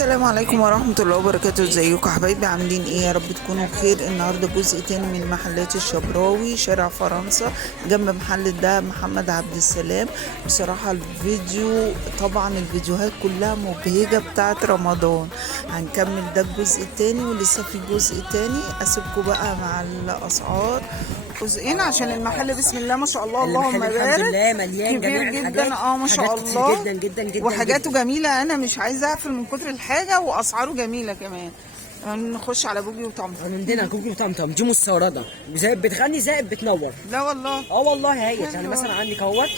السلام عليكم ورحمة الله وبركاته. ازيكم حبايبي، عاملين ايه؟ يا رب تكونوا بخير. النهارده جزء تاني من محلات الشبراوي شارع فرنسا جنب محل الدهب محمد عبد السلام. بصراحة طبعا الفيديوهات كلها مبهجة بتاعت رمضان. هنكمل ده الجزء التاني ولسه في جزء تاني. اسيبكم بقى مع الاسعار جزئين عشان المحل بسم الله ما شاء الله اللهم بارك الحمد لله مليان كبير جميع جدا. ما شاء الله جدا جدا جدا وحاجاته جميله. انا مش عايزه اقفل من كتر الحاجه واسعاره جميله كمان. نخش على بوجي وطمطم. عندنا كوكي وطمطم دي مستورده، زي بتغني زي بتنور. لا والله. والله هي يعني مثلا عندك اهوت،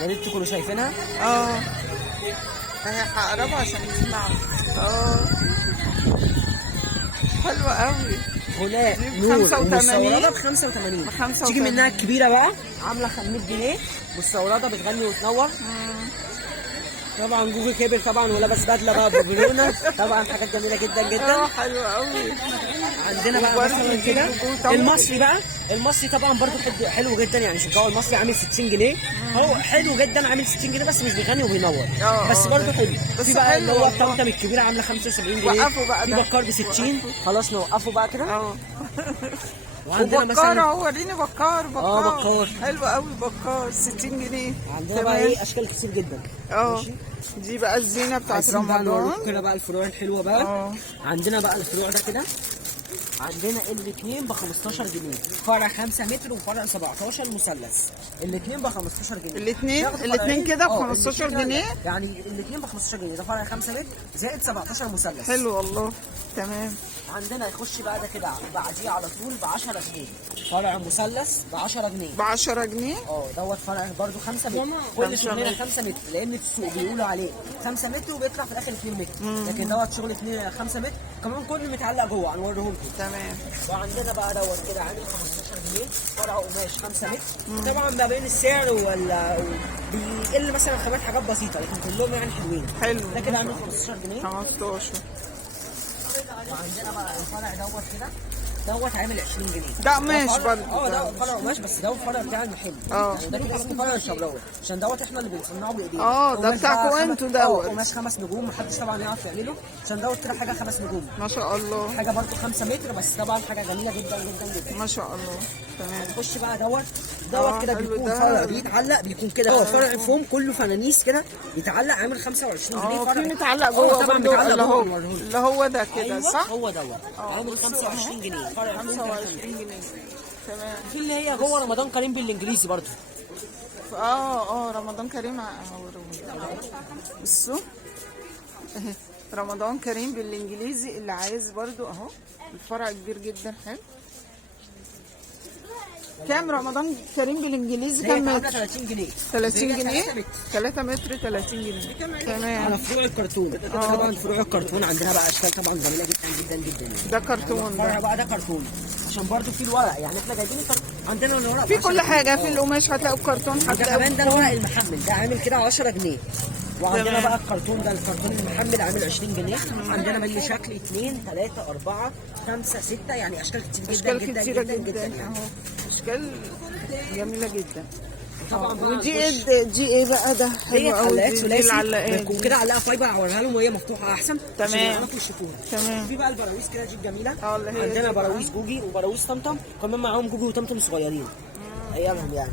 يا ريت تكونوا شايفينها. هي هقربها عشان تسمعوا. حلوه قوي. هناك ب 85 مستورده ب 85. تيجي منها الكبيره بقى عامله 500 جنيه مستورده بتغني وتنور. طبعا جوجل كبر طبعا ولابس بدله بقى ببلونه. طبعا حاجات جميله جدا جدا. حلوه قوي. عندنا بقى مثلا كده المصري بقى. المصري طبعا برضو حلو جدا، يعني شجعوا المصري عامل 60 جنيه. هو حلو جدا عامل 60 جنيه بس مش بيغني وبينور. بس برضو حلو. في بقى اللي هو الطمطم الكبيره عامله 75 جنيه. وقفوا بقى. في بكار ب 60. خلاص نوقفه بقى كده. وعندنا مثلا هو وريني بكار. بكار حلو قوي. بكار 60 جنيه. عندنا بقى ايه اشكال كتير جدا. دي بقى الزينه بتاعت رمضان. كده بقى الفروع الحلوه بقى. عندنا بقى الفروع ده كده. عندنا الاثنين ب 15 جنيه، فرع 5 متر وفرع 17 مثلث. الاثنين ب 15 جنيه. الاثنين كده ب 15 جنيه؟ يعني الاثنين ب 15 جنيه، ده فرع 5 متر زائد 17 مثلث. حلو والله. تمام. عندنا يخش بقى ده كده بعديه على طول ب 10 جنيه، فرع مثلث ب 10 جنيه. ب 10 جنيه؟ دوت فرع برده 5 متر. كل شغلنا 5 متر لان السوق بيقولوا عليه 5 متر وبيطلع في الاخر 2 متر. لكن دوت شغل 5 متر كمان كله متعلق جوه هنوريه لكم. تمام. وعندنا بقى دوت كده عامل 15 جنيه، فرع قماش 5 متر. طبعا ما بين السعر بيقل مثلا خامات حاجات بسيطه لكن كلهم يعني حلوين. حلو. ده كده عامل 15 جنيه. 15. وعندنا بقى الفرع دوت كده دوت عامل 20 جنيه. ده قماش برضه. ده فرع قماش بس ده الفرع بتاع المحل. يعني ده كده اسمه فرع الشبراوي عشان دوت احنا اللي بنصنعه بايدينا. ده بتاعكم انتوا دوت. قماش 5 نجوم محدش طبعا يعرف يعمله عشان دوت كده حاجه 5 نجوم. ما شاء الله. حاجه برضه 5 متر بس طبعا حاجه جميله جدا جدا جدا. ما شاء الله. تمام. نخش بقى دوت كده بيكون فرع بيتعلق بيكون كده فرع فوم كله فنانيس كده يتعلق عامل 25 جنيه. في متعلق جوه طبعا برضه متعلق اللي هو ده كده. صح؟ هو دوت عامل 25 جنيه. فرع 25 جنيه. تمام. في اللي هي جوه رمضان كريم بالانجليزي برضه. رمضان كريم. بصوا رمضان كريم بالانجليزي اللي عايز برضو اهو. الفرع كبير جدا. حلو. كام رمضان كريم بالانجليزي؟ كام متر؟ 30 جنيه. 30 جنيه. 3 متر 30 جنيه. تمام. على فروع الكرتون. طبعا فروع الكرتون عندنا بقى اشكال طبعا جميله جدا جدا جدا. ده كرتون. الفرع بقى ده كرتون عشان برضو في الورق، يعني احنا جايبين عندنا الورق في كل حاجه. في القماش هتلاقوا الكرتون. هتلاقوا كمان ده الورق المحمل ده عامل كده 10 جنيه. وعندنا بقى الكرتون ده الكرتون المحمل عامل 20 جنيه. عندنا منه شكل 2 3 4 5 6 يعني اشكال كتير جدا جدا جدا جدا يعني. اشكال جميله جدا. طبعا دي ايه بقى؟ ده حلو قوي. دي العلاقات بتكون كده علاقه فايبر اوريها لهم وهي مفتوحه احسن. تمام. تمام. في بقى البراويز كده جيب جميله. اللي عندنا براويز جوجي وبراويز طمطم كمان معاهم جوجي وطمطم صغيرين ايامهم يعني.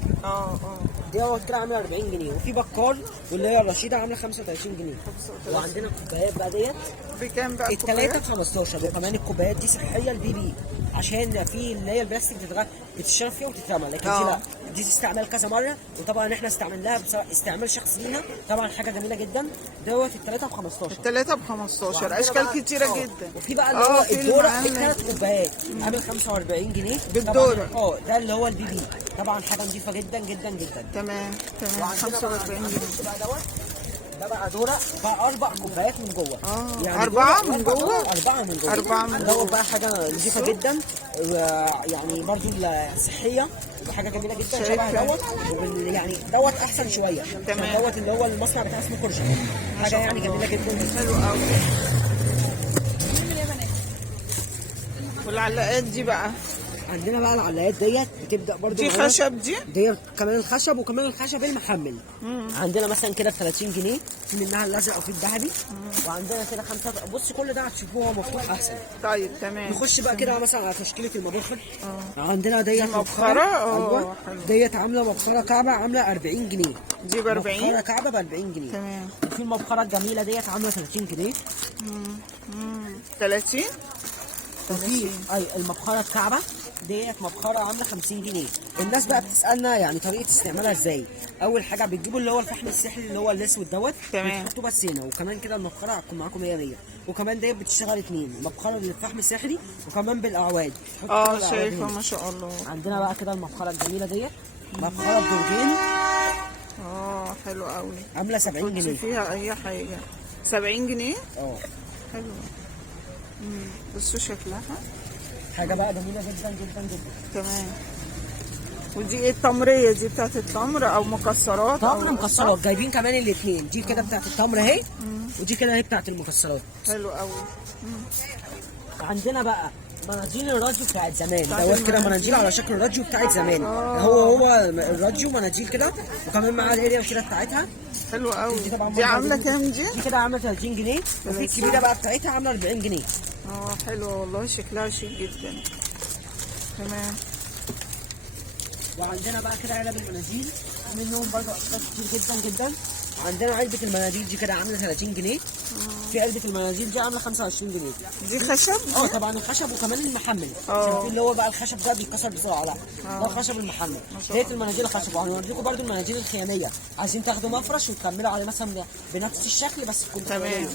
دوت كده عامله 40 جنيه. وفي بكار واللي هي الرشيده عامله 35 جنيه. وعندنا الكوبايات بقى ديت بكام بقى؟ الثلاثه ب 15. وكمان الكوبايات دي صحيه البي عشان في اللي هي البلاستيك بتتشرب فيها وتترمى، لكن دي لا، دي استعمال كذا مره. وطبعا احنا استعملناها استعمال شخصي لينا. طبعا حاجه جميله جدا. دوت الثلاثه ب 15. الثلاثه ب 15 اشكال كتيره جدا. وفي بقى اللي هو الدوره الثلاث كوبايات عامل 45 جنيه بالدوره. ده اللي هو البي طبعا حاجه نظيفه جدا جدا جدا. تمام. 45 جنيه. ده بقى دوره بقى 4 كوبايات من جوه. يعني 4 من جوه. 4 من جوه بقى حاجه نظيفه جدا يعني برضو صحيه وحاجه جميله جدا. شبه دوت يعني دوت احسن شويه. تمام. دوت اللي هو المصنع بتاع اسمه كورجا. حاجه يعني جميله جدا. حلو قوي. والعلاقات دي بقى عندنا بقى العلاقات ديت بتبدا برضو دي خشب. دي كمان الخشب وكمان الخشب المحمل. عندنا مثلا كده ب 30 جنيه في منها الازرق وفي الذهبي. وعندنا كده 5. بص كل ده هتشوفوه هو مفتوح احسن. طيب تمام. نخش بقى كده مثلا على تشكيله المبخر. عندنا ديت مبخره. ايوه ديت عامله مبخره كعبه عامله 40 جنيه. دي ب 40. مبخره كعبه ب 40 جنيه. تمام. وفي المبخره الجميله ديت عامله 30 جنيه. 30. وفي المبخره الكعبه ديت مبخره عامله 50 جنيه. الناس بقى بتسالنا يعني طريقه استعمالها ازاي. اول حاجه بتجيبوا اللي هو الفحم السحري اللي هو الاسود دوت. تمام. بتحطوه بس هنا. وكمان كده المبخره هتكون معاكم 100 100. وكمان ديت بتشتغل 2 مبخره بالفحم السحري وكمان بالاعواد. شايفه ما شاء الله. عندنا بقى كده المبخره الجميله ديت مبخره بدرجين. حلو قوي. عامله 70 جنيه. فيها اي حاجه 70 جنيه. حلوه. بصوا شكلها حاجه بقى جميله جدا جدا جدا. تمام. ودي ايه التمريه دي بتاعت التمر او مكسرات؟ تمر مكسرات. جايبين كمان الاثنين. دي كده بتاعت التمر اهي. ودي كده اهي بتاعت المكسرات. حلو قوي. عندنا بقى مناديل الراديو بتاعت زمان دوت كده مناديل على شكل الراديو بتاعت زمان. هو الراديو مناديل كده وكمان معاه الاريا كده بتاعتها. حلو قوي. دي عامله كام دي؟ دي كده عامله 30 جنيه. وفي الكبيره بقى بتاعتها عامله 40 جنيه. حلوه والله شكلها شيك جدا. تمام. وعندنا بقى كده علب المناديل منهم برضه اشكال كتير جدا جدا. عندنا علبه المناديل دي كده عامله 30 جنيه. في علبه المناديل دي عامله 25 جنيه. دي خشب؟ طبعا الخشب وكمان المحمل. شايفين اللي هو بقى الخشب ده بيتكسر بسرعه. لا ده الخشب المحمل. ديت المناديل الخشب. وهنوريكم برضه المناديل الخياميه. عايزين تاخدوا مفرش وتكملوا عليه مثلا بنفس الشكل بس تكون تمام.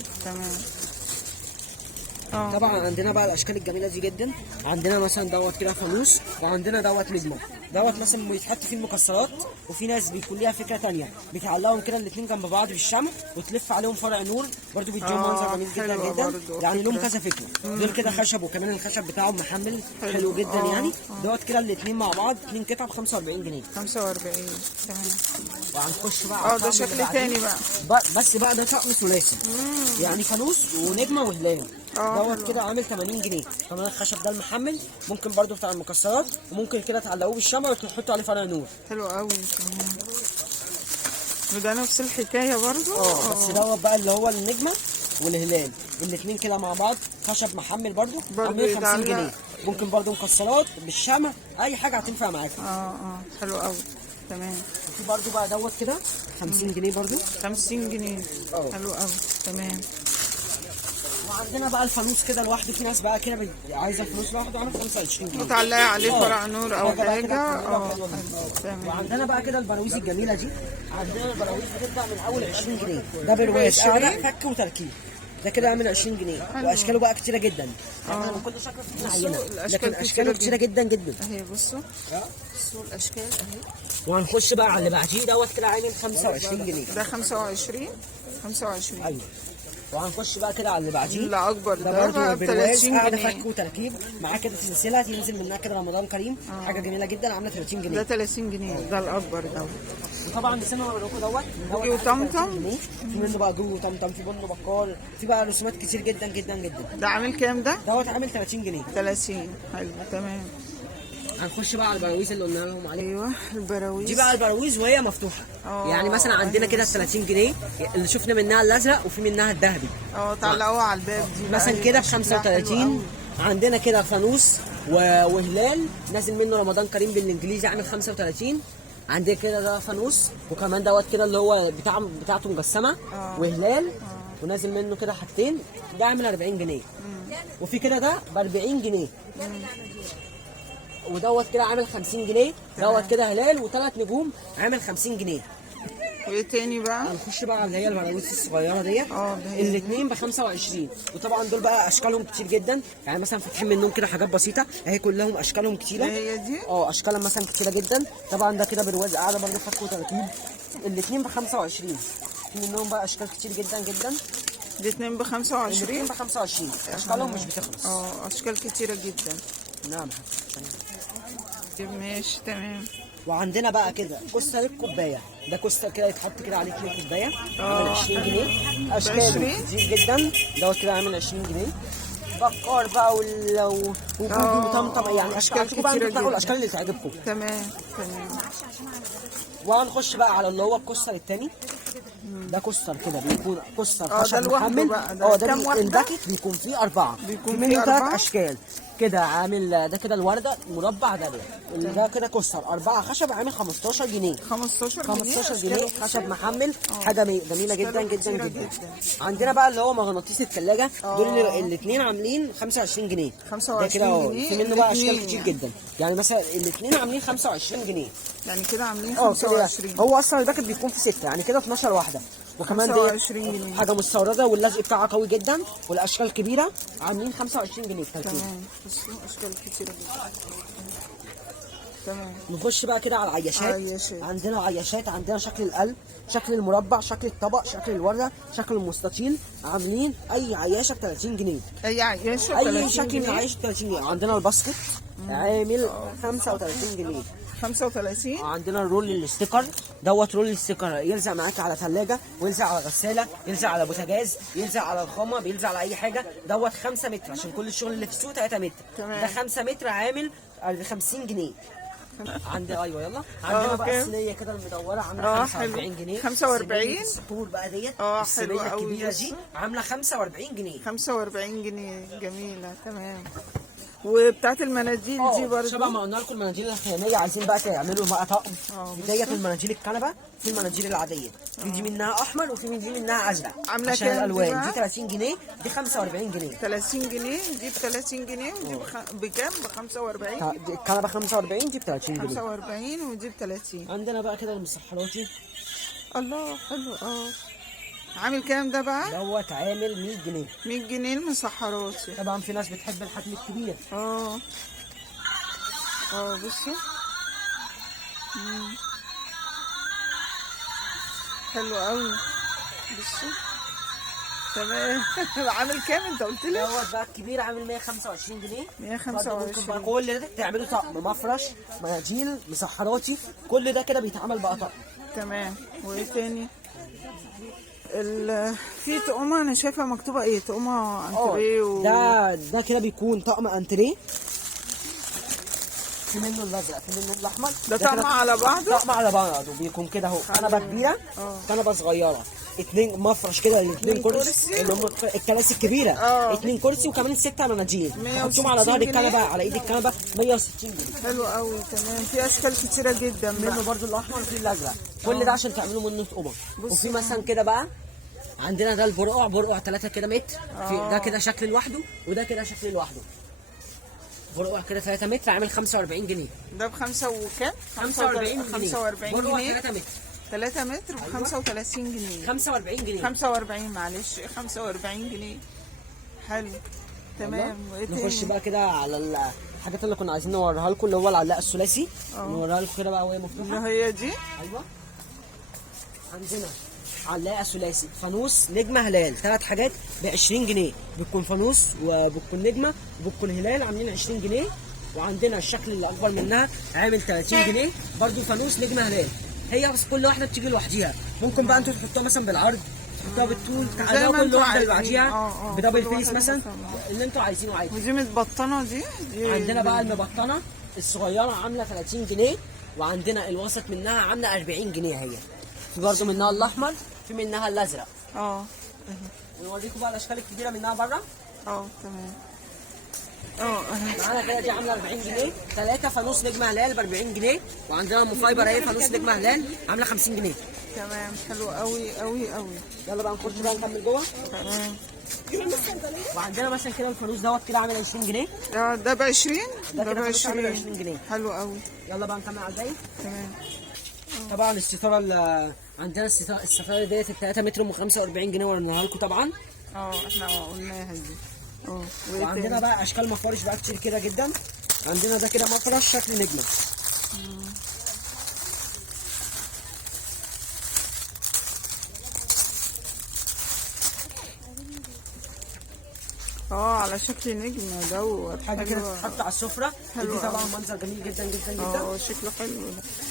طبعا عندنا بقى الاشكال الجميله دي جدا. عندنا مثلا دوت كده فانوس. وعندنا دوت نجمه. دوت مثلا بيتحط فيه المكسرات. وفي ناس بيكون ليها فكره ثانيه بتعلقهم كده الاثنين جنب بعض بالشمع وتلف عليهم فرع نور برضو بيديهم منظر جميل جدا جدا. يعني لهم كذا فكره. دول كده خشب وكمان الخشب بتاعهم محمل حلو جدا يعني. دوت كده الاثنين مع بعض 2 قطعه ب 45 جنيه. 45. تمام. وهنخش بقى ده شكل تاني بقى. بس بقى ده طقم ثلاثي. يعني فانوس ونجمه وهلال. دوت كده عامل 80 جنيه. كمان الخشب ده المحمل ممكن برضو بتاع المكسرات وممكن كده تعلقوه بالشمع وتحطوا عليه فرع نور. حلو قوي. وده نفس الحكايه برضو. بس دوت بقى اللي هو النجمه والهلال الاثنين كده مع بعض خشب محمل برضو عامل 50 جنيه. ممكن برضو مكسرات بالشمع اي حاجه هتنفع معاك. حلو قوي. تمام. في برضو بقى دوت كده 50 جنيه برضو. 50 جنيه. حلو قوي. تمام. وعندنا بقى الفانوس كده لوحده. في ناس بقى كده عايزه الفانوس لوحده عامل 25 جنيه. متعلقه عليه فرع نور او حاجه. تمام. وعندنا بقى كده البراويز الجميله دي. عندنا البراويز بتبدا من اول 20 جنيه. ده برواز قاعده فك وتركيب. ده كده عامل 20 جنيه. واشكاله بقى كتيره جدا. احنا من كل شكل في عينه. لكن اشكاله كتيره جدا جدا. اهي بصوا الاشكال اهي. وهنخش بقى على اللي بعديه دوت كده عامل 25 جنيه. ده 25. 25. ايوه. وهنخش بقى كده على اللي بعديه. لا اكبر ده برضه ب 30 قاعده جنيه. فك وتركيب معاه كده سلسله تنزل منها كده رمضان كريم. حاجه جميله جدا عامله 30 جنيه. ده 30 جنيه. ده الاكبر ده. وطبعا نسينا نقول لكم دوت جوجي وطمطم. في منه بقى جوجي وطمطم. في منه بكار. في بقى رسومات كتير جدا جدا جدا. ده عامل كام ده؟ دوت عامل 30 جنيه. 30. حلو. تمام. هنخش بقى على البراويز اللي قلنا لهم عليه. ايوه البراويز. دي بقى البراويز وهي مفتوحه. يعني مثلا عندنا كده 30 جنيه اللي شفنا منها الازرق وفي منها الذهبي. تعلقوها على الباب دي مثلا كده ب 35. عندنا كده فانوس وهلال نازل منه رمضان كريم بالانجليزي عامل 35. عندنا كده ده فانوس وكمان دوت كده اللي هو بتاعته مجسمه وهلال ونازل منه كده حاجتين. ده عامل 40 جنيه. وفي كده ده ب 40 جنيه. ودوت كده عامل 50 جنيه. دوت كده هلال وثلاث نجوم عامل 50 جنيه. وايه تاني بقى؟ هنخش بقى على اللي هي البراويز الصغيره ديت. الاثنين ب 25. وطبعا دول بقى اشكالهم كتير جدا. يعني مثلا فاتحين منهم كده حاجات بسيطه اهي كلهم اشكالهم كتيره. هي دي؟ اشكالها مثلا كتيره جدا. طبعا ده كده برواز قاعده برده فك وتركيب. الاثنين ب 25. في منهم بقى اشكال كتير جدا جدا. الاثنين ب 25. الاثنين ب 25 اشكالهم مش بتخلص. اشكال كتيره جدا. نعم. ماشي تمام. وعندنا بقى كده كوستر الكوبايه. ده كوستر كده يتحط كده عليه 2 كوبايه عامل 20 جنيه. اشكاله كتير جدا. دوت كده عامل 20 جنيه. بكار بقى وجودي وطمطم يعني اشكال كتير جدا. الاشكال اللي تعجبكم. تمام. وهنخش بقى على اللي هو الكوستر الثاني. ده كوستر كده بيكون كوستر ده خشب لوحده محمل. بقى، ده ده كام واحدة؟ الباكت بيكون فيه 4، بيكون في فيه منه 3 4؟ اشكال كده. عامل ده كده الورده مربع ده ده كده كوستر 4 خشب عامل 15 جنيه. 15 جنيه 15 جنيه خشب محمل. حاجه جميله جدا أشكاله جدا كتيرة جدا. جدا. عندنا بقى اللي هو مغناطيس الثلاجه، دول الاثنين عاملين 25 جنيه. 25 ده كده جنيه في منه بقى اشكال الاتنين كتير يعني. جدا. يعني مثلا الاثنين عاملين 25 جنيه. يعني كده عاملين كده 25. هو اصلا الباكت بيكون في 6، يعني كده 12 واحده. وكمان 25 دي جنيه. حاجه مستورده واللزق بتاعها قوي جدا والاشكال كبيره، عاملين 25 جنيه التلاتين. تمام. بصوا اشكال كتيرة جدا. تمام. نخش بقى كده على العياشات. عياشات. عندنا عياشات، عندنا شكل القلب، شكل المربع، شكل الطبق، شكل الورده، شكل المستطيل. عاملين اي عياشه ب 30 جنيه. اي عياشة اي 30 شكل من جنيه. العيش ب 30 جنيه. عندنا الباسكت عامل 35 جنيه. 35. عندنا الرول الستيكر رول الستيكر يلزق معاك على ثلاجه، ويلزق على غساله، يلزق على بوتاجاز، يلزق على الخامه، بيلزق على اي حاجه. 5 متر عشان كل الشغل اللي في السوق 3 متر. تمام. ده 5 متر عامل 50 جنيه. ايوه يلا. عندنا بقى الصينيه كده المدوره عامله 45 جنيه. 45. السحور بقى ديت حلوة الصينيه قوي. الكبيره دي عامله 45 جنيه. 45 جنيه جميلة. تمام. وبتاعت المناديل دي برضه شبه ما قلنا لكم المناديل الخياميه، عايزين بقى تعملوا بقى طقم. ديت المناديل الكنبه، في المناديل العاديه، دي منها احمر وفي منها ازرق. عامله عشان كام الالوان دي دي 30 جنيه، دي 45 جنيه. 30 جنيه دي ب 30 جنيه ودي بكام؟ ب 45. الكنبه 45 دي ب 30 جنيه. 45 ودي ب 30. عندنا بقى كده المسحراتي. الله حلو. عامل كام ده بقى؟ دوت عامل 100 جنيه. 100 جنيه المسحراتي. طبعا في ناس بتحب الحجم الكبير. بصوا. حلو قوي. بصوا. تمام. عامل كام انت قلت لي؟ دوت بقى الكبير عامل 125 جنيه. 125. ممكن بقى كل ده تعملوا طقم، مفرش، مناديل، مسحراتي، كل ده كده بيتعمل بقى طقم. تمام. وايه تاني؟ في طقمه انا شايفه مكتوبه ايه؟ طقمه انتريه ده كده بيكون طقم انتريه. في منه الازرق، في منه الاحمر. ده طقم على بعضه؟ طقم على بعضه بيكون كده اهو. كنبه كبيره، كنبه صغيره، 2 مفرش كده، 2 كرسي اللي هم الكراسي الكبيره. 2 كرسي وكمان 6 مناديل. تحطهم على ظهر الكنبه، على ايد الكنبه، 160 جنيه. حلو قوي. تمام. في اشكال كتيره جدا بقى. منه برضو الاحمر وفي الازرق. كل ده عشان تعملوا منه طقمه. وفي مثلا كده بقى عندنا ده برقع 3 كده متر. ده كده شكل لوحده وده كده شكل لوحده. برقع كده 3 متر عامل 45 جنيه. ده بخمسة وكام؟ 45 جنيه. 45 برقع جنيه. 3 متر. 3 متر ب 35 جنيه. 45 جنيه. 45 معلش 45 جنيه. حلو. تمام. وايه تاني؟ نخش بقى كده على الحاجات اللي كنا عايزين نوريها لكم، اللي هو العلاق الثلاثي. نوريها لكم كده بقى وهي مفتوحه. اللي هي دي؟ ايوه. عندنا علاقه ثلاثي، فانوس، نجمه، هلال، 3 حاجات ب 20 جنيه. بتكون فانوس وبتكون نجمه وبتكون هلال عاملين 20 جنيه. وعندنا الشكل اللي اكبر منها عامل 30 جنيه برضو، فانوس، نجمه، هلال. هي بس كل واحده بتيجي لوحديها. ممكن بقى انتوا تحطوها مثلا بالعرض، تحطوها بالطول، تعالوا كل واحده اللي بعديها بدبل فيس مثلا، اللي انتوا عايزينه عادي. ودي متبطنه دي عندنا بقى المبطنه الصغيره عامله 30 جنيه، وعندنا الوسط منها عامله 40 جنيه. هي في برضه منها الاحمر، في منها الازرق. ونوريكم بقى الاشكال الكبيره منها بره. تمام. معانا كده دي عامله 40 جنيه. 3 فانوس نجمه هلال ب 40 جنيه. وعندنا ام فايبر اهي فانوس نجمه هلال عامله 50 جنيه. تمام. حلو قوي قوي قوي. يلا بقى نخش بقى نكمل جوه. تمام. وعندنا مثلا كده الفانوس دوت كده عامل 20 جنيه. ده ب 20. ده ب 20 جنيه. حلو قوي. يلا بقى نكمل على الباقي. تمام. طبعا الستاره اللي عندنا الستاره ديت 3 متر ب 45 جنيه ورناها لكم طبعا. احنا قلناها دي. وعندنا بقى اشكال مفارش بقى كتير كده جدا. عندنا ده كده مفرش شكل نجمه. على شكل نجمه دوت. حاجه كده تتحط على السفره. دي طبعا منظر جميل جدا جدا جدا. شكله حلو.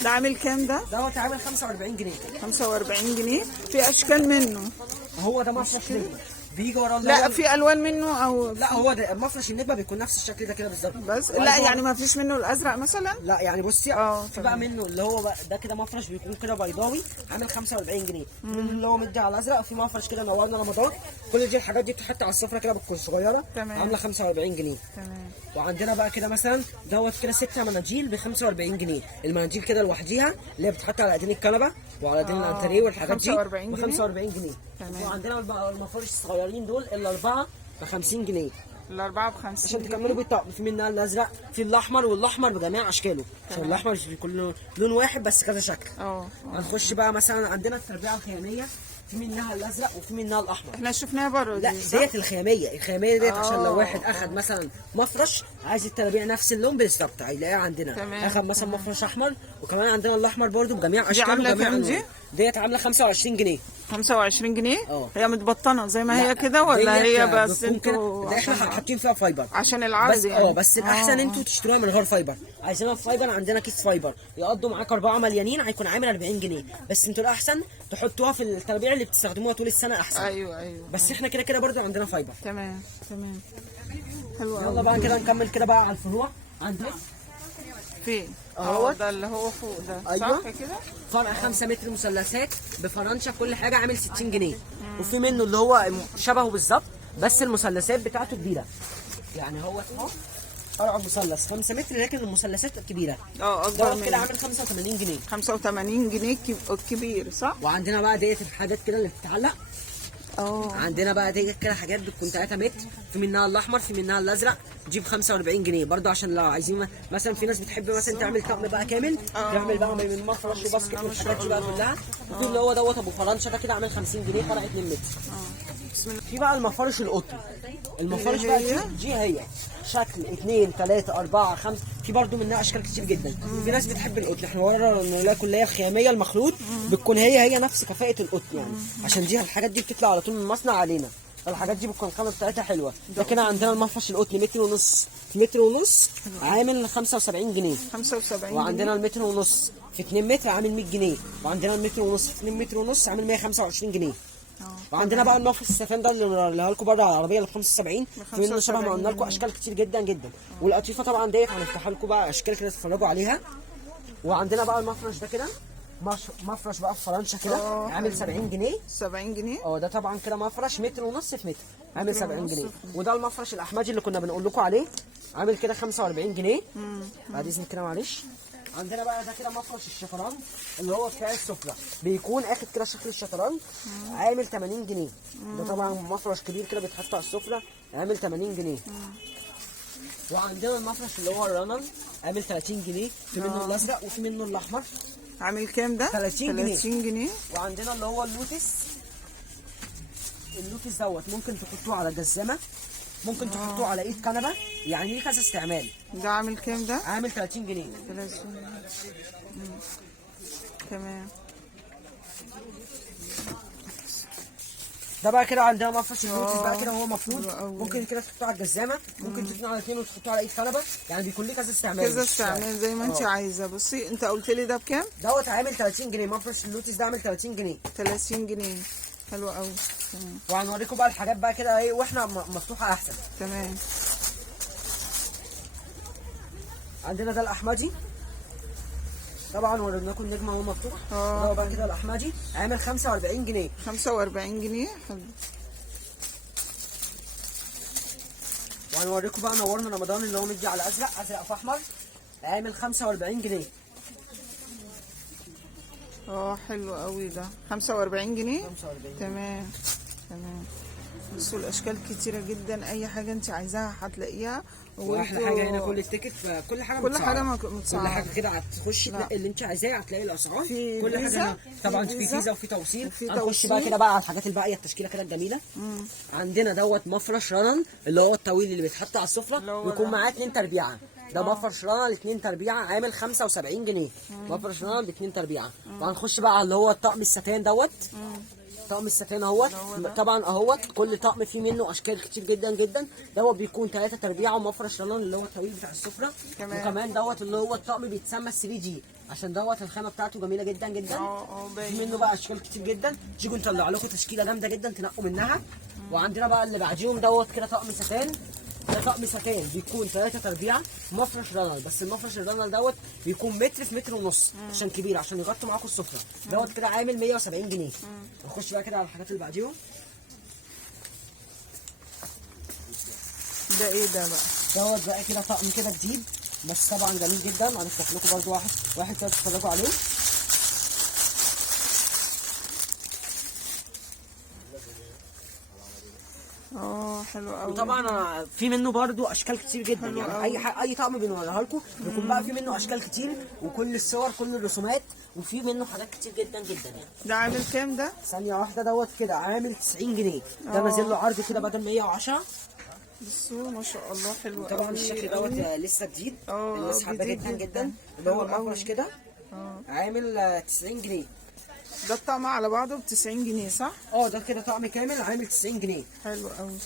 ده عامل كام ده؟ دوت عامل 45 جنيه. 45 جنيه. في اشكال منه. هو ده مفرش نجمه. بيجي وراه لا في الوان منه او لا هو ده مفرش النجمه بيكون نفس الشكل ده كده بالظبط. بس لا يعني ما فيش منه الازرق مثلا؟ لا يعني بصي في بقى تمام. منه اللي هو بقى ده كده مفرش بيكون كده بيضاوي عامل 45 جنيه، اللي هو مدي على الازرق، وفي مفرش كده نورنا رمضان. كل دي الحاجات دي بتتحط على السفره كده بتكون صغيره تمام. عامله 45 جنيه. تمام. وعندنا بقى كده مثلا دوت كده 6 مناديل ب 45 جنيه، المناديل كده لوحديها اللي هي بتتحط على ايدين الكنبه وعلى ايدين الانتريه والحاجات دي 45 ب جنيه. 45 جنيه. تمام. وعندنا بقى المفارش الصغيرين دول الاربعه ب 50 جنيه الاربعه ب50 عشان تكملوا بالطقم. في منها الازرق، في الاحمر، والاحمر بجميع اشكاله عشان الاحمر مش بيكون لون واحد بس كذا شكل. هنخش بقى مثلا عندنا التربيعه الخياميه، في منها الازرق وفي منها الاحمر. احنا شفناها بره لا ديت الخياميه ديت عشان لو واحد اخد مثلا مفرش عايز التربيع نفس اللون بالظبط هيلاقيها عندنا. تمام. اخد مثلا مفرش احمر، وكمان عندنا الاحمر برده بجميع اشكاله عاملة وجميع كام دي؟ ألوانه. ديت عامله 25 جنيه. 25 جنيه؟ اه. هي متبطنه زي ما هي كده ولا هي بس انتوا ده احنا حاطين فيها فايبر عشان العرض بس يعني؟ بس الاحسن انتوا تشتروها من غير فايبر. عايزينها فايبر عندنا كيس فايبر يقضوا معاك 4 مليانين هيكون عامل 40 جنيه، بس انتوا الاحسن تحطوها في التربيع اللي بتستخدموها طول السنه احسن. ايوه بس احنا كده كده برضو عندنا فايبر. تمام. حلو قوي. يلا بقى كده نكمل كده بقى على الفروع. عندنا فين؟ اهوت ده اللي هو فوق ده. أيوة. صح كده؟ فرع 5 متر مثلثات بفرنشه كل حاجه عامل 60 جنيه. وفي منه اللي هو شبهه بالظبط بس المثلثات بتاعته كبيره، يعني هو اهو فرع مثلث 5 متر لكن المثلثات كبيره. اكبر ده من كده عامل 85 جنيه. 85 جنيه الكبير صح؟ وعندنا بقى ديت الحاجات كده اللي بتتعلق. اه. عندنا بقى ديت كده حاجات بتكون 3 متر، في منها الاحمر في منها الازرق، دي ب 45 جنيه برضه عشان لو عايزين مثلا في ناس بتحب مثلا تعمل طقم بقى كامل تعمل بقى من مفرش وباسكت والحاجات دي بقى كلها. وفي اللي هو دوت ابو فرنشه ده كده عامل 50 جنيه فرع 2 متر. في بقى المفارش القطن. المفارش بقى دي هي شكل 2 3 4 5، في برضه منها اشكال كتير جدا. في ناس بتحب القطن، احنا ورا نلاقي اللي هي الخياميه المخلوط بتكون هي نفس كفاءه القطن يعني، عشان دي الحاجات دي بتطلع على طول من المصنع علينا. الحاجات دي بتكون الخامه بتاعتها حلوه. ده كده عندنا المفرش القطن متر ونص في متر ونص عامل 75 جنيه. 75 وعندنا المتر ونص في 2 متر عامل 100 جنيه. وعندنا المتر ونص في 2 متر ونص عامل 125 جنيه. وعندنا بقى المفرش السفان ده اللي وريها لكم بره على العربيه اللي ب 75، في منه شبه ما قلنا لكم اشكال كتير جدا جدا. والقطيفه طبعا ديت هنفتحها لكم بقى اشكال كده تتفرجوا عليها. وعندنا بقى المفرش ده كده مفرش بقى في فرنشه كده عامل 70 جنيه. 70 جنيه؟ ده طبعا كده مفرش متر ونص في متر عامل 70 جنيه. وده المفرش الاحمدي اللي كنا بنقول لكم عليه عامل كده 45 جنيه. بعد اذنك كده معلش. عندنا بقى ده كده مفرش الشطرنج اللي هو بتاع السفره، بيكون اخد كده شكل الشطرنج عامل 80 جنيه. ده طبعا مفرش كبير كده بيتحط على السفره عامل 80 جنيه. وعندنا المفرش اللي هو الرنل عامل 30 جنيه، في منه الازرق وفي منه الاحمر. عامل كام ده؟ 30 جنيه. 30 جنيه. وعندنا اللي هو اللوتس دوت ممكن تحطوه على جزمه، ممكن تحطوه على ايد كنبه، يعني ليه كذا استعمال. ده عامل كام ده؟ عامل 30 جنيه. 30. تمام. ده بقى كده عندنا مفرش اللوتس بقى كده هو مفروض ممكن كده تحطوه على الجزامه، ممكن تحطوه على اثنين وتحطوه على ايد كنبه، يعني بيكون ليه كذا استعمال. كذا استعمال زي ما انت عايزه. بصي انت قلت لي ده بكام؟ دوت عامل 30 جنيه. مفرش اللوتس ده عامل 30 جنيه. 30 جنيه. حلو قوي. تمام. وهنوريكم بقى الحاجات بقى كده ايه واحنا مفتوحه احسن. تمام. عندنا ده الاحمدي طبعا ورينا لكم النجمه وهو مفتوح. ده بقى كده الاحمدي عامل 45 جنيه. 45 جنيه. حلو. وهنوريكم بقى نورنا رمضان اللي هو مدي على ازرق في احمر عامل 45 جنيه. حلو قوي ده. 45 جنيه. 45. تمام. بصوا الاشكال كتيره جدا، اي حاجه انت عايزاها هتلاقيها. واحلى حاجه هنا كل التيكت كل حاجه كل حاجه متسعره. متسعره. كل حاجه كده هتخشي تلاقي اللي انت عايزاه، هتلاقي الاسعار في كل فيزا. حاجه طبعا في فيزا. فيزا وفي توصيل. وفي هنخش توصيل. بقى كده بقى على الحاجات الباقيه التشكيله كده الجميله. عندنا دوت مفرش رنن اللي هو الطويل اللي بيتحط على السفره ويكون معاه 2 تربيعه. ده مفرش رنن 2 تربيعه عامل 75 جنيه. مفرش رنن ب 2 تربيعه. وهنخش بقى على اللي هو الطقم الستان دوت. طقم الستان اهوت طبعا اهوت كل طقم فيه منه اشكال كتير جدا جدا. دوت بيكون 3 تربيعه ومفرش رنان اللي هو الطويل بتاع السفره. وكمان دوت اللي هو الطقم بيتسمى 3 دي عشان دوت الخامه بتاعته جميله جدا جدا. في منه بقى اشكال كتير جدا. تيجوا نطلع لكم تشكيله جامده جدا تنقوا منها. وعندنا بقى اللي بعديهم دوت كده طقم ستان. ده طقم ستان بيكون 3 تربيع مفرش رانل، بس المفرش الرانل دوت بيكون متر في متر ونص عشان كبير، عشان يغطي معاكم السفره. دوت كده عامل 170 جنيه. نخش بقى كده على الحاجات اللي بعديهم. ده ايه ده بقى؟ دوت بقى كده طقم كده جديد، بس طبعا جميل جدا. هنفتح لكم برده واحد كده تتفرجوا عليه. حلو قوي. وطبعا في منه برضو اشكال كتير جدا، يعني اي طقم بنوريها لكم بيكون بقى في منه اشكال كتير، وكل الصور كل الرسومات، وفي منه حاجات كتير جدا جدا يعني. ده عامل كام ده؟ ثانيه واحده. دوت كده عامل 90 جنيه. ده نازل له عرض كده بدل 110. بصوا ما شاء الله حلو قوي. طبعا الشكل دوت لسه جديد، الناس حابه جدا جدا. اللي هو المفرش كده عامل 90 جنيه. ده الطقم على بعضه ب 90 جنيه صح؟ ده كده طقم كامل عامل 90 جنيه. حلو قوي.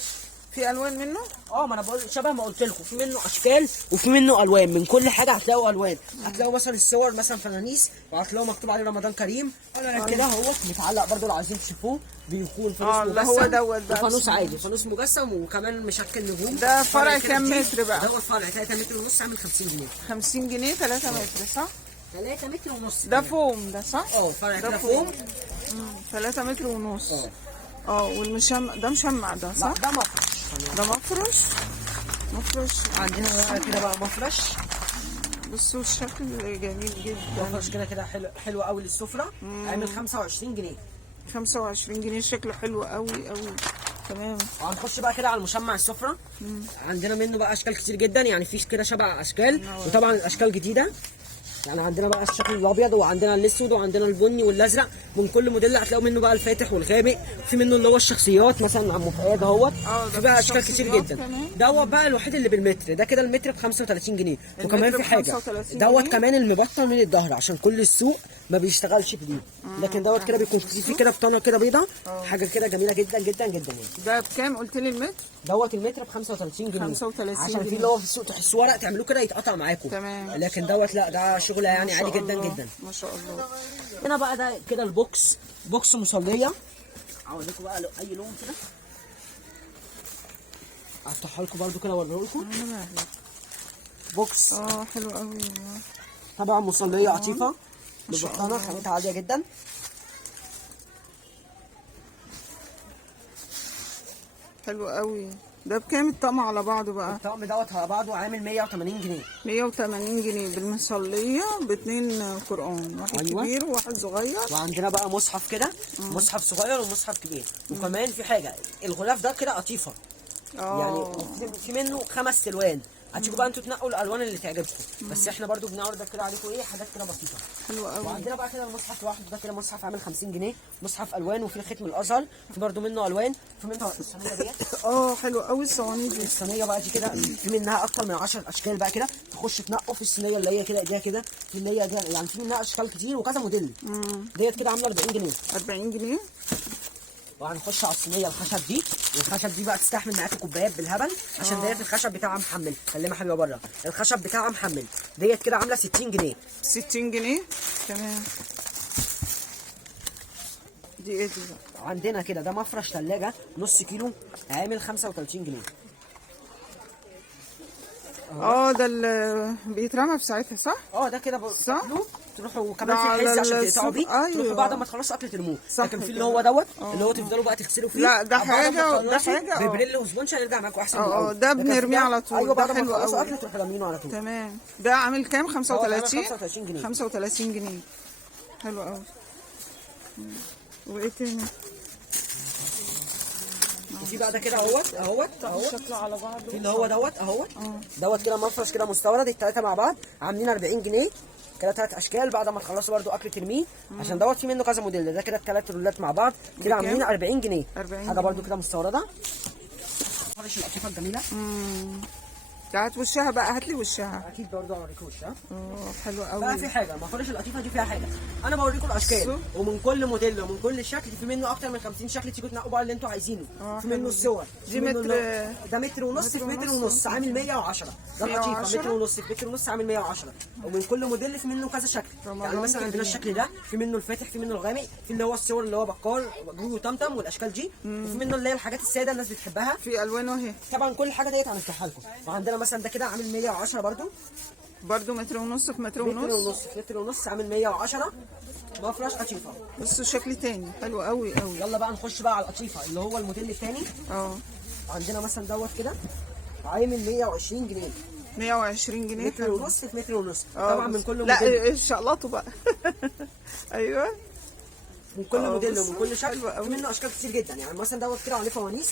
في الوان منه؟ ما انا بقول شبه ما قلت لكم، في منه اشكال وفي منه الوان. من كل حاجه هتلاقوا الوان. هتلاقوا مثلا الصور مثلا فوانيس، وهتلاقوا مكتوب عليه رمضان كريم. انا كده اهوت متعلق برده لو عايزين تشوفوه. بيكون فانوس مجسم. هو دوت بقى فانوس عادي، فانوس مجسم وكمان مشكل نجوم. ده فرع كام متر بقى؟ دوت فرع 3 متر ونص عامل 50 جنيه. 50 جنيه 3 متر صح؟ 3 متر ونص. ده فوم ده صح؟ فرع كده فوم. 3 متر ونص. والمشمع ده مشمع ده صح؟ لا ده مفرش. ده مفرش. عندنا بقى كده بقى مفرش. بصوا الشكل جميل جدا. مفرش كده حلو قوي للسفره. عامل 25 جنيه. 25 جنيه. شكله حلو قوي قوي. تمام. وهنخش بقى كده على المشمع السفره. عندنا منه بقى اشكال كتير جدا، يعني في كده 7 اشكال، وطبعا الاشكال جديده. يعني عندنا بقى الشكل الابيض، وعندنا الاسود، وعندنا البني والازرق. من كل موديل هتلاقوا منه بقى الفاتح والغامق. في منه اللي هو الشخصيات مثلا عم فؤاد اهوت. في بقى اشكال كتير جدا. دوت بقى الوحيد اللي بالمتر. ده كده المتر ب 35 جنيه. وكمان في حاجه دوت كمان المبطن من الظهر، عشان كل السوق ما بيشتغلش بدي. لكن دوت كده بيكون في كده بطانه كده بيضه. حاجه كده جميله جدا جدا جدا يعني. ده بكام قلت لي المتر؟ دوت المتر ب 35 جنيه. 35 عشان في اللي هو في السوق تحسوه ورق تعملوه كده يتقطع معاكم. تمام. لكن دوت لا، ده شغله يعني عالي جدا جدا. ما شاء الله. هنا بقى ده كده البوكس، بوكس مصليه. اوريكم بقى اي لون كده. افتحها لكم برده كده اوريه لكم. بوكس حلو قوي. طبعا مصليه عطيفه بالبطانه، خامتها عاليه جدا. حلو قوي. ده بكام الطقم على بعضه بقى؟ الطقم دوت على بعضه عامل 180 جنيه. 180 جنيه بالمصليه ب2 قرآن، واحد كبير وواحد صغير. وعندنا بقى مصحف كده، مصحف صغير ومصحف كبير. وكمان في حاجه، الغلاف ده كده قطيفه. يعني في منه 5 الوان. هتيجوا بقى انتوا تنقوا الالوان اللي تعجبكم. بس احنا برضو بنعرض كده عليكم حاجات كده بسيطه. حلو قوي. وعندنا بقى كده المصحف لوحده. ده كده مصحف عامل 50 جنيه. مصحف الوان، وفي ختم الازهر. في برضو منه الوان. في منه الصينيه ديت. حلو قوي الصواني دي. الصينيه بقى دي كده في منها اكتر من 10 اشكال بقى كده. تخش تنقوا في الصينيه اللي هي كده ايديها كده. في اللي هي دي يعني في منها اشكال كتير وكذا موديل. ديت كده عامله 40 جنيه. 40 جنيه. وهنخش على الصينيه الخشب دي. والخشب دي بقى تستحمل معاكم كوبايات بالهبل، عشان ديت الخشب بتاعها محمل. خليها حلوه بره. الخشب بتاعها محمل. ديت كده عامله 60 جنيه. 60 جنيه. تمام. دي ايه دي بقى؟ عندنا كده ده مفرش ثلاجه نص كيلو عامل 35 جنيه. ده اللي بيترمى في ساعتها صح؟ ده كده صح؟ تروحوا كمان في الحز عشان تقطعوا بيه. تروحوا بعد ما تخلصوا اكل ترموه. لكن في اللي هو دوت اللي هو تفضلوا بقى تغسلوا فيه. لا ده حاجه وده حاجه. ببريل وسبونشا يرجع معاكم احسن. ده بنرميه على طول. ايوه بعد ده حلو ما تخلصوا قوي. اكل تروحوا رامينه على طول. تمام. ده عامل كام؟ 35. 35 جنيه. 35 جنيه. حلو قوي. وايه تاني؟ وفي بقى ده كده اهوت شكله على بعضه. في اللي هو دوت كده مفرش كده مستورد. الثلاثه مع بعض عاملين 40 جنيه كده. 3 اشكال. بعد ما تخلصوا برده اكل ترميه، عشان دوت في منه كذا موديل. ده كده ال3 رولات مع بعض كده عاملين 40 جنيه. حاجه برده كده مستورده. فرش القطيفه الجميله. هات وشها بقى، هات لي وشها. اكيد برضه اوريك وشها. حلو قوي. بقى في حاجه ما فرش القطيفه دي فيها حاجه، انا بوريكم الاشكال ومن كل موديل ومن كل شكل، في منه اكتر من 50 شكل، تيجوا تنقوا بقى اللي انتوا عايزينه. في منه الصور دي متر، ده متر ونص في متر ونص عامل 110. ده القطيفه متر ونص في متر ونص عامل 110. ومن كل موديل في منه كذا شكل، يعني مثلا عندنا الشكل ده، في منه الفاتح، في منه الغامق، في اللي هو الصور اللي هو بكار وجوجو وطمطم والاشكال دي، وفي منه اللي هي الحاجات الساده الناس بتحبها. في الوانه اهي. طبعا كل حاجه ديت هنفتحها لكم. وعندنا مثلا ده كده عامل 110 برضو متر ونص في متر ونص. متر ونص في متر ونص عامل 110. مفرش قطيفه. بصوا شكل تاني حلو قوي قوي. يلا بقى نخش بقى على القطيفه اللي هو الموديل الثاني. عندنا مثلا دوت كده عامل 120 جنيه. 120 جنيه متر ونص في متر ونص. طبعا من كل موديل. لا شقلطوا بقى. ايوه من كل موديل ومن كل شكل في منه اشكال كتير جدا. يعني مثلا دوت كده عليه فوانيس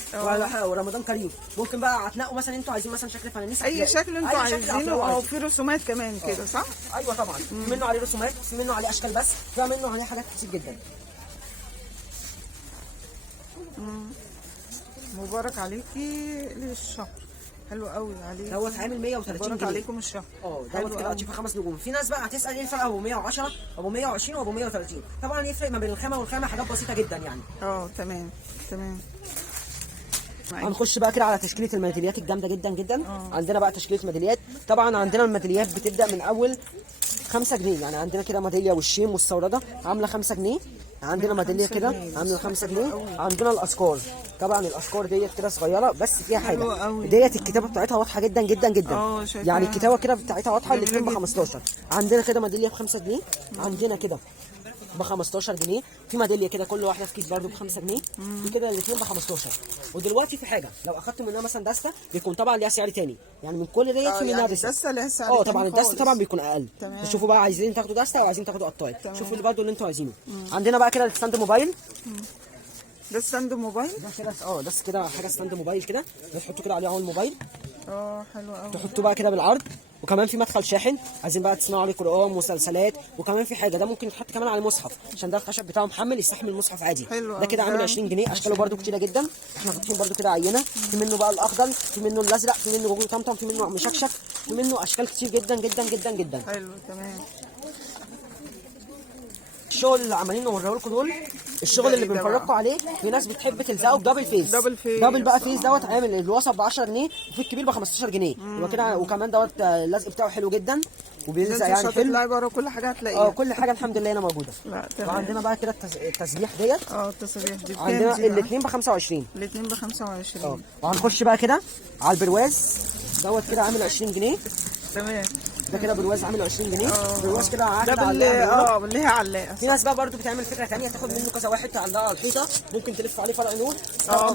ورمضان كريم. ممكن بقى هتنقوا مثلا انتوا عايزين مثلا شكل فوانيس، اي شكل انتوا عايزينه. في رسومات كمان كده صح؟ ايوه طبعا. في منه عليه رسومات، في منه عليه اشكال، بس في منه عليه حاجات كتير جدا. مبارك عليكي للشهر. حلو قوي عليك. دوت عامل 130 جنيه. مبارك عليكم الشهر. دوت كده قطيفه 5 نجوم. في ناس بقى هتسال ايه الفرق ابو 110 ابو 120 وابو 130. طبعا يفرق ما بين الخامه والخامه حاجات بسيطه جدا يعني. تمام تمام. هنخش بقى كده على تشكيله الميداليات الجامده جدا جدا. عندنا بقى تشكيله ميداليات. طبعا عندنا الميداليات بتبدا من اول 5 جنيه. يعني عندنا كده ميداليه والشيم والسورده عامله 5 جنيه. عندنا ميداليه كده عامله 5 جنيه. عندنا الاشكار. طبعا الاشكار ديت كده صغيره بس فيها حاجه. ديت الكتابه بتاعتها واضحه جدا جدا جدا. يعني الكتابه كده بتاعتها واضحه. الاثنين ب 15. عندنا كده ميداليه ب 5 جنيه. عندنا كده ب 15 جنيه. في ميداليه كده كل واحده في كيس برده ب 5 جنيه. في كده الاثنين ب 15. ودلوقتي في حاجه لو اخدت منها مثلا دسته بيكون طبعا ليها سعر ثاني. يعني من كل ديت في منها دسته ليها سعر طبعا الدسته طبعا بيكون اقل. شوفوا بقى عايزين تاخدوا دسته او عايزين تاخدوا قطايه. شوفوا اللي برده اللي انتوا عايزينه. عندنا بقى كده الستاند موبايل. ده ستاند موبايل؟ ده كده ده كده حاجه ستاند موبايل كده بتحطوا كده عليه اهو الموبايل. حلو قوي. تحطوه بقى كده بالعرض. وكمان في مدخل شاحن، عايزين بقى تسمعوا عليه قرآن مسلسلات. وكمان في حاجه ده ممكن يتحط كمان على المصحف عشان ده الخشب بتاعه محمل يستحمل المصحف عادي. حلو ده كده عامل 20 جنيه. اشكاله برده كتيره جدا. احنا حاطين برده كده عينه. في منه بقى الاخضر، في منه الازرق، في منه جوجو طمطم، في منه مشكشك، في منه اشكال كتير جدا جدا جدا جدا. حلو تمام. الشغل اللي عمالين نوريه لكم دول الشغل اللي بنفرجكم عليه. في ناس بتحب تلزقه بدبل فيس. دبل بقى فيس دوت عامل الوسط ب 10 جنيه وفي الكبير ب 15 جنيه. يبقى كده. وكمان دوت اللزق بتاعه حلو جدا وبيلزق يعني حلو. لا كل حاجه هتلاقيها. كل حاجه الحمد لله هنا موجوده. وعندنا بقى كده التسبيح ديت. التسبيح دي عندنا الاثنين ب 25. الاثنين ب 25. وهنخش بقى كده على البرواز دوت كده عامل 20 جنيه. تمام. ده كده برواز عامل 20 جنيه. برواز كده ده باللي هي علاقه. في ناس بقى برضو بتعمل فكره ثانيه، تاخد منه كذا واحد تعلقه على الحيطه، ممكن تلف عليه فرع نور.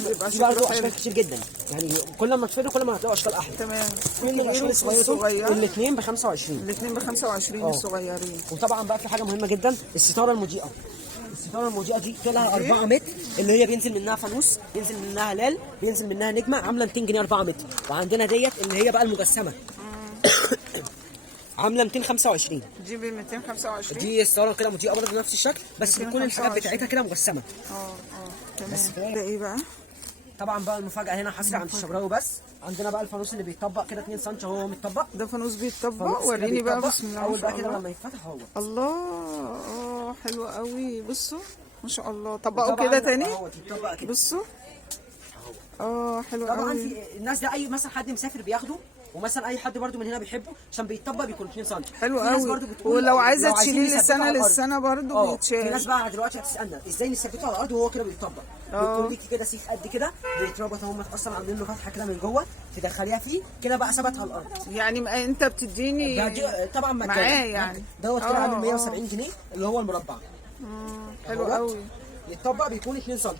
بيبقى في برضو اشكال كتير جدا. يعني كل ما تفرق كل ما هتلاقوا اشكال احلى. تمام. منه الاشكال الصغيره الاثنين ب 25. الاثنين ب 25 الصغيرين. وطبعا بقى في حاجه مهمه جدا، الستاره المضيئه. الستاره المضيئه دي لها 4 متر اللي هي بينزل منها فانوس، بينزل منها هلال، بينزل منها نجمه، عامله 200 جنيه 4 متر. وعندنا ديت اللي هي بقى المجسمه عامله 225. دي ب 225. دي الستاره كده مضيئه برضه بنفس الشكل بس كل الحاجات بتاعتها كده مجسمه. تمام. ده ايه بقى؟ طبعا بقى المفاجاه هنا حصري عند الشبراوي بس. عندنا بقى الفانوس اللي بيتطبق كده 2 سم هو متطبق. ده فانوس بيتطبق. وريني بقى بسم الله. اول بقى كده لما يتفتح هو الله. حلو قوي. بصوا ما شاء الله. طبقوا كده تاني. بصوا حلو قوي. طبعا في الناس ده اي مثلا حد مسافر بياخده، ومثلا اي حد برده من هنا بيحبه عشان بيتطبق بيكون 2 سم. حلو قوي. ولو عايزه تشيليه للسنه برده بيتشال. في ناس بقى دلوقتي هتسالنا ازاي نثبته على الارض وهو كده بيتطبق. بيكون ليكي كده سيخ قد كده بيتربط، هم اصلا عاملين له فتحه كده من جوه تدخليها فيه كده بقى ثبت على الارض. يعني انت بتديني طبعا معاه يعني دوت كده عامل 170 جنيه اللي هو المربع. حلو قوي. يتطبق بيكون 2 سم.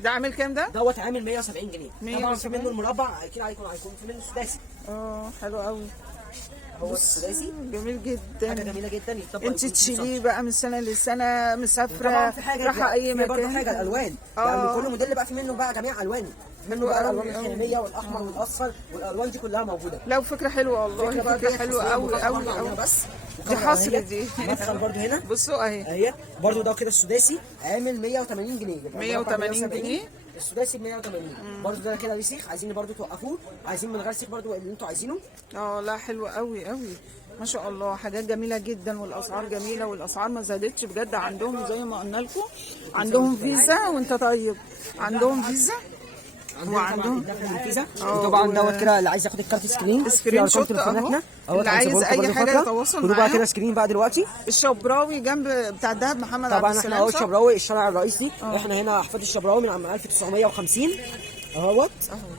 ده عامل كام ده؟ دوت عامل 170 جنيه. طبعا في منه المربع اكيد هيكون في منه السداسي. حلو قوي. هو السداسي جميل جدا. حاجه جميله جدا. يتطبق انت تشيليه بقى من سنه لسنه، مسافره رايحه اي مكان. برضه حاجه الالوان. يعني كل موديل بقى في منه بقى جميع الوانه. منه بقى الالوان الخياميه والاحمر والاصفر والالوان دي كلها موجوده. لا فكره حلوه والله. فكره حلوه قوي قوي قوي. بس دي حصر دي. مثلا برضه هنا بصوا اهي برضه ده كده السداسي عامل 180 جنيه. 180 جنيه. السداسي ب 180 برضه. ده كده ليه سيخ، عايزين برضه توقفوه، عايزين من غير سيخ برضه اللي انتوا عايزينه. لا حلو قوي قوي ما شاء الله، حاجات جميله جدا والاسعار جميله، والاسعار ما زادتش بجد عندهم زي ما قلنا لكم. عندهم فيزا وانت طيب، عندهم فيزا وعندهم فيزا. وطبعا دوت كده اللي عايز ياخد الكارت سكرين شوت اهو، اللي عايز اي حاجه يتواصل معايا. بقى كده سكرين بقى دلوقتي. الشبراوي جنب بتاع الدهب محمد عبد السلام. طبعا احنا اهو الشبراوي الشارع الرئيسي. احنا هنا احفاد الشبراوي من عام 1950 اهوت.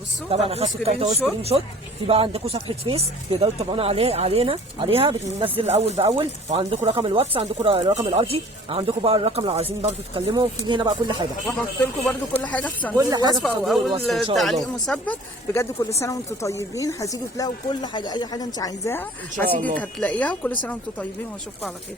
بصوا طبعا اخدت الكارت اهو سكرين شوت. في بقى عندكم صفحه فيس تقدروا تتابعونا عليها بتنزل اول باول، وعندكم رقم الواتس، عندكم رقم الارجي، عندكم بقى الرقم لو عايزين برضه تتكلموا في هنا بقى كل حاجه. وهحط لكم برضه كل حاجه في صندوق الوصف او اول تعليق مثبت. بجد كل سنه وانتم طيبين، هتيجوا تلاقوا كل حاجه، اي حاجه انت عايزاها هتيجي هتلاقيها. وكل سنه وانتم طيبين واشوفكم على خير.